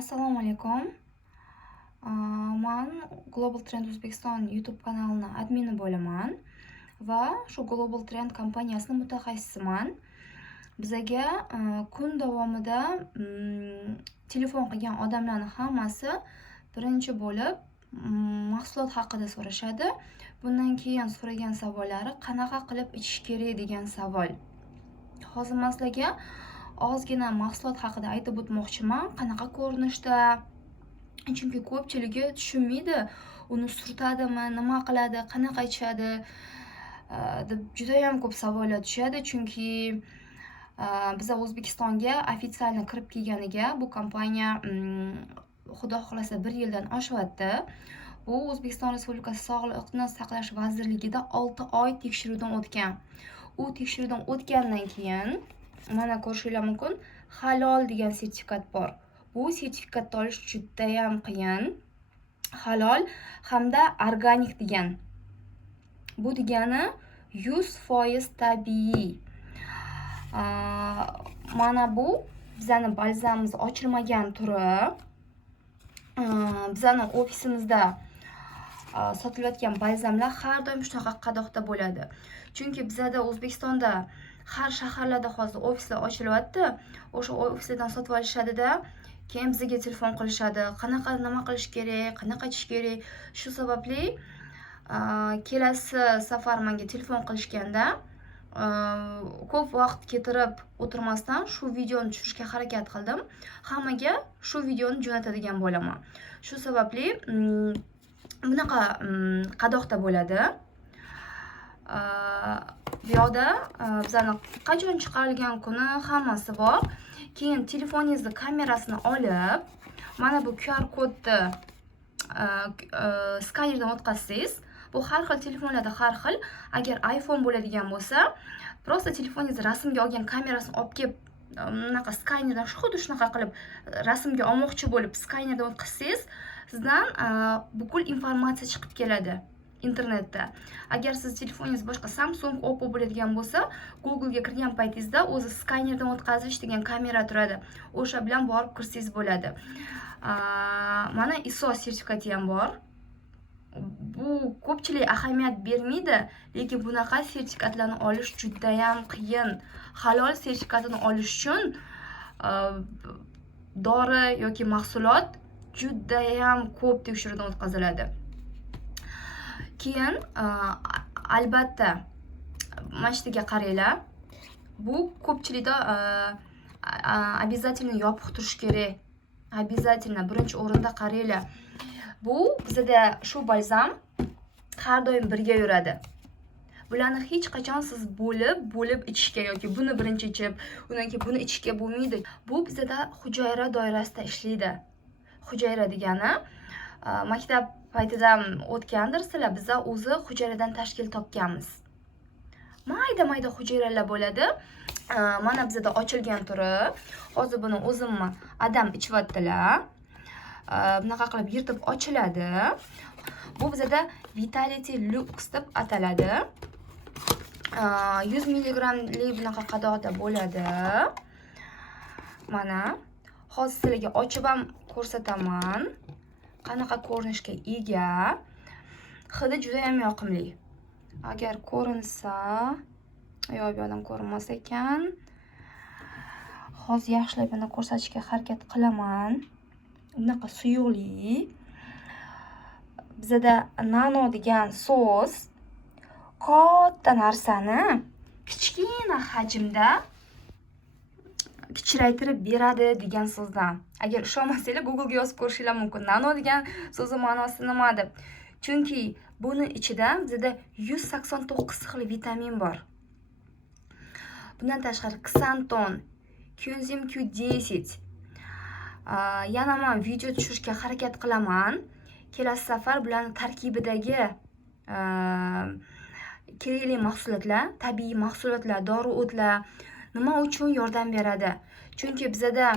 Assalomu alaykum. Men Global Trend O'zbekiston YouTube kanalini admini bo'laman va shu Global Trend kompaniyasining mutaxassisiman. Bizaga kun davomida telefon qilgan odamlarning hammasi birinchi bo'lib mahsulot haqida so'rashadi. Bundan keyin so'ragan savollari qanaqa qilib ichish kerak degan savol. Hozir men sizlarga ozgina mahsulot haqida aytib o'tmoqchiman. Qanaqa ko'rinishda? Chunki ko'pchiligi tushunmaydi, uni surtadimi, nima qiladi, qanaqa ichadi deb juda ham ko'p savollar tushadi. Chunki biz O'zbekistonga ofitsialni kirib kelganiga bu kompaniya xudo xolasa 1 yildan oshyapti. Bu O'zbekiston Respublikasi Sog'liqni saqlash vazirligida 6 oy tekshiruvdan o'tgan. U tekshiruvdan o'tgandan keyin mana ko'rishingiz mumkin, halol degan sertifikat bor. Bu sertifikatni olish juda ham qiyin. Halol hamda organik degan. Bu degani 100% tabiiy. Mana bu bizning balzamimiz ochilmagan turi. Bizning ofisimizda sotilayotgan balzamlar har doim shunaqa qadoqda bo'ladi. Chunki bizda O'zbekistonda har shaharlarda hozir ofislar ochilyapti. O'sha ofislardan sotib olishadi-da, keyin bizga telefon qilishadi. Qanaqa nima qilish kerak, qanaqa ichish kerak. Shu sababli kelasi safar menga telefon qilishganda ko'p vaqt ketirib o'tirmasdan shu videoni tushirishga harakat qildim. Hammaga shu videoni jo'natadigan bo'laman. Shu sababli bunaqa qadoqda bo'ladi. Bu yoqda bizning qachon chiqarilgan kuni hammasi bor. Keyin telefoningizni kamerasini olib, mana bu QR kodni skanerdan o'tkazsangiz, bu har xil telefonlarda har xil. Agar iPhone bo'ladigan bo'lsa, prosta telefoningizni rasmga olgan kamerasini olib kelib, bunaqa skanerdan xuddi shunaqa qilib rasmga olmoqchi bo'lib skanerdan o'tkazsangiz, sizdan butkul informatsiya chiqib keladi internetda. Agar siz telefoningiz boshqa Samsung, Oppo bo'ladigan bo'lsa, Google ga kirgan paytingizda o'zi skanerdan o'tkazish degan kamera turadi. O'sha bilan borib kirsangiz bo'ladi. Mana ISO sertifikati ham bor. Bu ko'pchilik ahamiyat bermaydi, lekin bunaqa sertifikatlarni olish juda ham qiyin. Halol sertifikatini olish uchun dori yoki mahsulot juda ham ko'p tekshiruvdan o'tkaziladi. Keyin albatta mashtiga qaranglar. Bu ko'pchilikda обязательно yopiq turish kerak. Обязательно birinchi o'rinda qaranglar. Bu bizda shu balzam har doim birga yuradi. Bularni hech qachon siz bo'lib ichishga yoki buni birinchi ichib, undan keyin buni ichishga bo'lmaydi. Bu bizda hujayra doirasida ishlaydi. Hujayra degani maktab paytidan o'tgandir sizlar, biz o'zi hujayradan tashkil topganmiz. Mayda hujayralar bo'ladi. Mana bizda ochilgan turi. Hozir buni o'zimni adam ichyaptilar. Bunaqa qilib yirtib ochiladi. Bu bizda Vitality Lux deb ataladi. 100 mg bunaqa qadoqda bo'ladi. Mana hozir sizlarga ochib ham ko'rsataman. Qanaqa ko'rinishga ega. Hidi juda ham yoqimli. Agar ko'rinsa, yo'q, bu yerdan ko'rinmas ekan. Hozir yaxshilab yana ko'rsatishga harakat qilaman. Bunaqa suyuqli. Bizda nano degan so'z katta narsani kichkina hajmda kichraytirib beradi degan so'zdan. Agar ishonmasanglar, Google ga yozib ko'rishingiz mumkin. Nano degan so'zning ma'nosi nima deb. Chunki buni ichida bizda 189 xil vitamin bor. Bundan tashqari ksanton, koenzim Q10. Yana men video tushirishga harakat qilaman. Kelasi safar bularning tarkibidagi kerakli mahsulotlar, tabiiy mahsulotlar, dori o'tlar nima uchun yordam beradi? Chunki bizda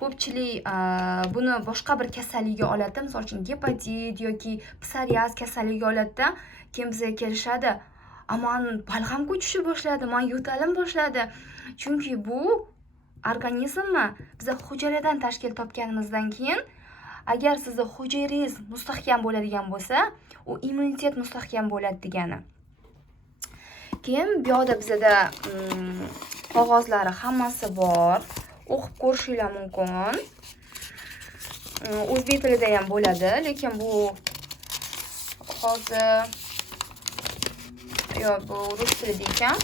ko'pchilik buni boshqa bir kasallikka oladi, misol uchun gepatit yoki psoriaz kasalligiga oladi. Keyin bizga kelishadi, "Aman balg'am ko'chishni boshladi, men yo'talim boshladi." Chunki bu organizmni biza hujayradan tashkil topganimizdan keyin agar sizni hujayrangiz mustahkam bo'ladigan bo'lsa, u immunitet mustahkam bo'ladi degani. Keyin bu yoqda bizada qog'ozlari hammasi bor. O'qib ko'rishinglar mumkin. O'zbek tilida ham bo'ladi, lekin bu hozir bu rus tilida ekan.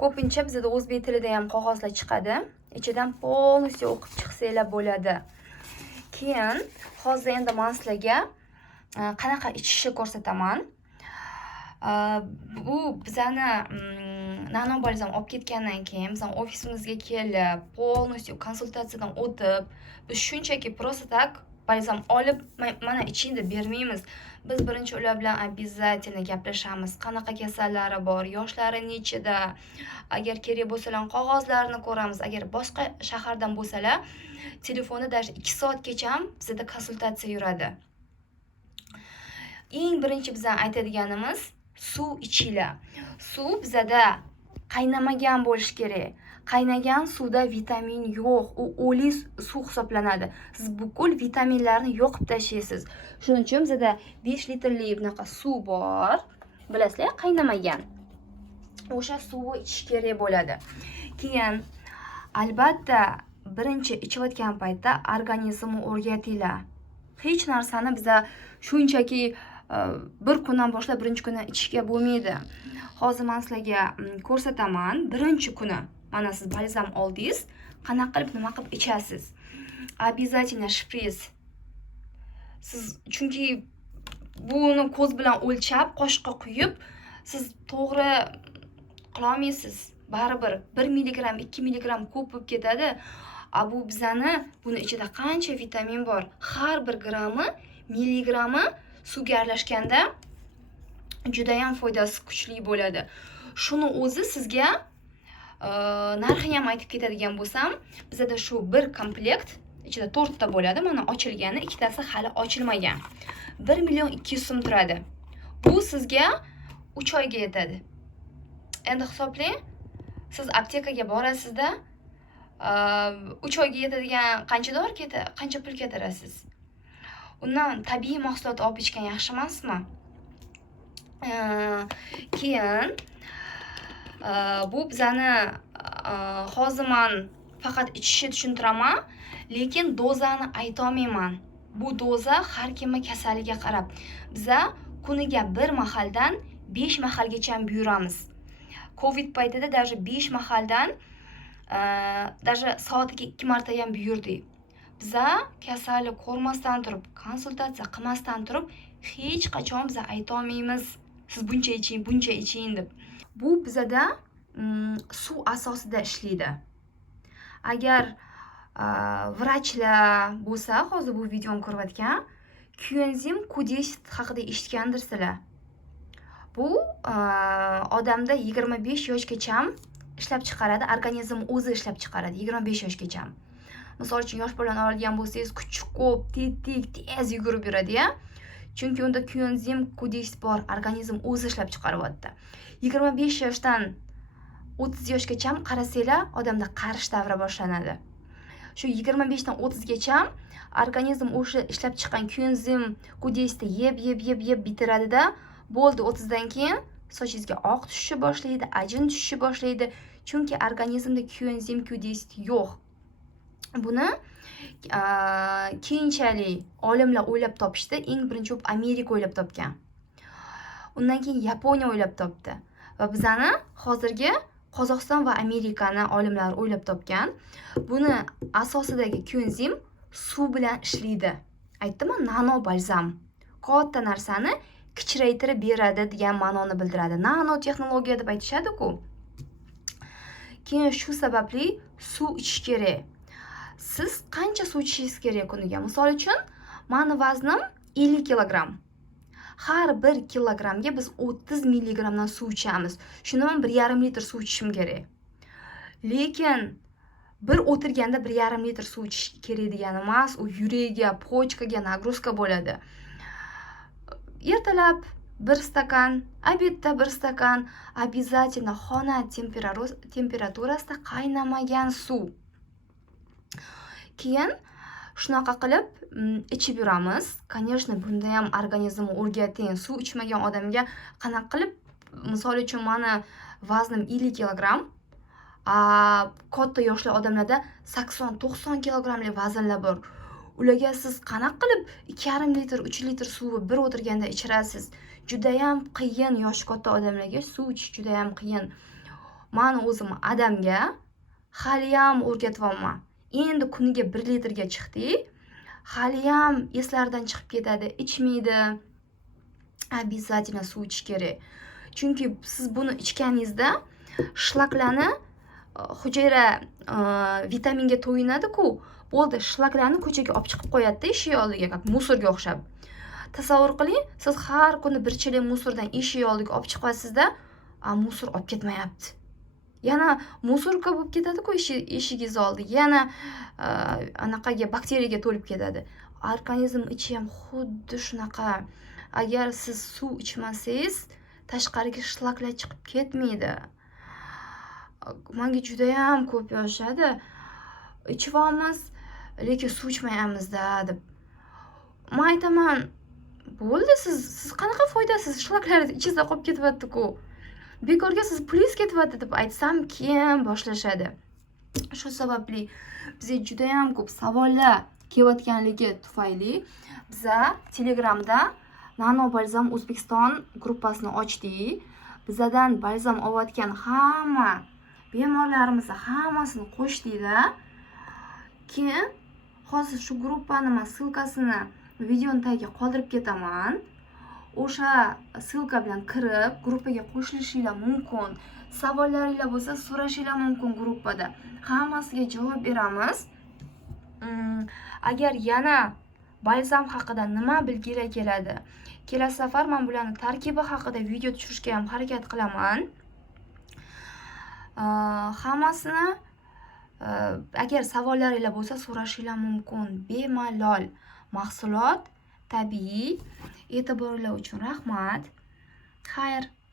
Ko'pincha bizda o'zbek tilida ham qog'ozlar chiqadi. Ichidan полностью o'qib chiqsanglar bo'ladi. Keyin hozir endi men sizlarga qanaqa ichishni ko'rsataman. Bu bizani nano balzam olib ketgandan keyin bizning ofisimizga kelib, полностью konsultatsiyadan o'tib, biz shunchaki просто так balzam olib mana iching deb bermaymiz. Biz birinchi ular bilan обязательно gaplashamiz. Qanaqa kasallari bor, yoshlari nechida, agar kerak bo'lsalar qog'ozlarini ko'ramiz. Agar boshqa shahardan bo'lsalar, telefonda даже 2 soatgacha bizda konsultatsiya yuradi. Eng birinchi bizdan aytadiganimiz suv ichinglar. Suv bizda qaynamagan bo'lishi kerak. Qaynagan suvda vitamin yo'q, u o'li suv hisoblanadi. Siz butkul vitaminlarni yo'qib tashlaysiz. Shuning uchun bizda 5 litrli bunaqa suv bor. Bilasizlar, qaynamagan. O'sha suvni ichish kerak bo'ladi. Keyin albatta birinchi ichayotgan paytda organizmni o'rgatinglar. Hech narsani biza shunchaki bir kundan boshlab birinchi kuni ichishga bo'lmaydi. Hozir men sizlarga ko'rsataman. Birinchi kuni mana siz balzam oldingiz, qanaqa qilib nima qilib ichasiz. Обязательно shpris. Siz chunki buni ko'z bilan o'lchab, qoshiqqa quyib, siz to'g'ri qila olmaysiz. Baribir 1 milligram, 2 milligram ko'p bo'lib ketadi. Bu bizani buni ichida qancha vitamin bor. Har bir grammi, milligrammi suvga aralashganda juda ham foydasi kuchli bo'ladi. Shuni o'zi sizga narxini ham aytib ketadigan bo'lsam, bizda shu bir komplekt ichida 4 ta bo'ladi. Mana ochilgani, ikkitasi hali ochilmagan. 1 million 200 so'm turadi. Bu sizga 3 oyga yetadi. Endi hisoblang, siz aptekaga borasizda 3 oyga yetadigan qancha dori qancha pul ketirasiz? Undan tabiiy mahsulot olib ichgan yaxshi emasmi? Keyin bu bizani hozir men faqat ichishni tushuntiraman, lekin dozani ayta olmayman. Bu doza har kimning kasaliga qarab. Biza kuniga bir mahaldan 5 mahalgacha buyuramiz. Covid paytida даже 5 mahaldan даже soatiga 2 marta ham buyurdik. Biza kasallik ko'rmasdan turib, konsultatsiya qilmasdan turib, hech qachon biza ayta olmaymiz. Siz buncha iching, buncha iching deb. Bu bizada suv asosida ishlaydi. Agar vrachlar bo'lsa, hozir bu videoni ko'rayotgan, coenzim Q10 haqida eshitgandirsizlar. Bu odamda 25 yoshgacha ishlab chiqaradi, organizm o'zi ishlab chiqaradi 25 yoshgacha. Misol uchun yosh bolani oladigan bo'lsangiz, kuchi ko'p, tetik, tez yugurib yuradi-ya. Chunki unda coenzim Q10 bor, organizm o'zi ishlab chiqaryapti. 25 yoshdan 30 yoshgacha qarasanglar, odamda qarish davri boshlanadi. Shu 25 dan 30 gacha organizm o'sha ishlab chiqqan coenzim Q10 yeb bitiradi-da, bo'ldi 30 dan keyin sochingizga oq tushishi boshlaydi, ajin tushishi boshlaydi. Chunki organizmda coenzim Q10 yo'q. Buni keyinchalik olimlar o'ylab topishdi. Eng birinchi Amerika o'ylab topgan. Undan keyin Yaponiya o'ylab topdi. Va bizani hozirgi Qozog'iston va Amerikani olimlar o'ylab topgan. Buni asosidagi coenzim suv bilan ishlaydi. Aytdim-mi, nano balzam. Katta narsani kichraytirib beradi degan ma'noni bildiradi. Nano texnologiya deb aytishadi-ku. Keyin shu sababli suv ichish kerak. Siz qancha suv ichishingiz kerak kuniga? Misol uchun, meni vaznim 50 kilogram. Har 1 kilogramga biz 30 milligramdan suv ichamiz. Shuni men 1,5 litr suv ichishim kerak. Lekin bir o'tirganda 1,5 litr suv ichish kerak degani emas, u yurakga, pochkaga nagruzka bo'ladi. Ertalab 1 stakan, obedda 1 stakan, обязательно xona temperaturasida qaynamagan suv. Keyin shunaqa qilib ichib yuramiz. Конечно, bunda ham organizmni o'rgating. Suv ichmagan odamga qanaqa qilib, misol uchun meni vaznim 50 kilogramm, katta yoshli odamlarda 80-90 kilogramlik vaznlar bor. Ularga siz qanaqa qilib 2,5 litr, 3 litr suvni bir o'tirganda ichirasiz? Juda ham qiyin, yoshi katta odamlarga suv ichish juda ham qiyin. Men o'zim adamga hali ham o'rgatyapman. Endi kuniga 1 litrga chiqdik. Hali ham eslaridan chiqib ketadi, ichmaydi. Обязательно suv ichish kerak. Chunki siz buni ichganingizda shlaklarni hujayra vitaminga to'yinadi-ku. Bo'ldi, shlaklarni ko'chaga olib chiqib qo'yadi-da, eshik oldiga, как musorga o'xshab. Tasavvur qiling, siz har kuni bir chelak musordan eshik oldiga olib chiqasizda, musor olib ketmayapti. Yana musorka bo'lib ketadi-ku eshigingiz oldiga, yana anaqaga bakteriyaga to'lib ketadi. Organizm ichi ham xuddi shunaqa. Agar siz suv ichmasangiz, tashqariga shlaklar chiqib ketmaydi. Menga juda ham ko'p yoshadi. Ichibamiz, lekin suv ichmayapmiz-da deb. Men aytaman, bo'ldi, siz qanaqa foydasiz, shlaklar ichingizda qolib ketyapti-ku. Bekorga siz pulingiz ketyapti deb aytsam, keyin boshlashadi. Shu sababli bizga juda ham ko'p savollar kelayotganligi tufayli biza Telegramda Nano Balzam O'zbekiston gruppasini ochdik. Bizadan balzam olayotgan hamma bemorlarimizni hammasini qo'shdik-da. Keyin hozir shu gruppani men silkasini videoning tagiga qoldirib ketaman. O'sha silka bilan kirib, gruppaga qo'shilishinglar mumkin. Savollaringiz bo'lsa, so'rashinglar mumkin gruppada. Hammasiga javob beramiz. Agar yana balzam haqida nima bilgilar keladi, kelasi safar men bularning tarkibi haqida video tushirishga ham harakat qilaman. Hammasini agar savollaringiz bo'lsa, so'rashinglar mumkin. Bemalol. Mahsulot tabiiy. E'tiboringiz uchun rahmat. Xayr.